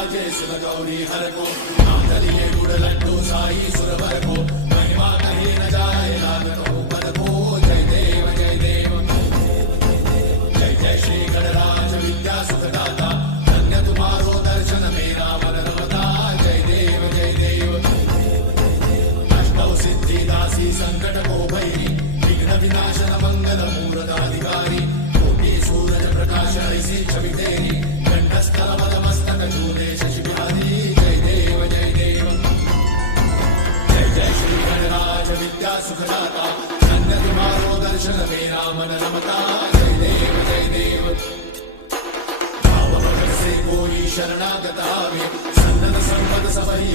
विराजे सुर गौरी हर को मातलिये गुड़ लड्डू साई सुर भर को महिमा कहीं न जाए लागत हो पद को जय देव जय देव जय जय श्री गणराज विद्या सुखदाता धन्य तुम्हारो दर्शन मेरा मन रमता जय देव जय देव अष्टौ सिद्धि दासी संकट को भैरी विघ्न विनाशन मंगल मूर्त अधिकारी कोटि सूरज प्रकाश ऐसी छवि तेरी कंठस्थल मस्तक चूले शशि बिहारी जय देव जय देव जय जय श्री गणराज विद्या सुखदाता धन्य तुम्हारो दर्शन मेरा मन रमता जय देव जय देव भाव भगत से कोई शरणागत आवे सन्नत संपद सब ही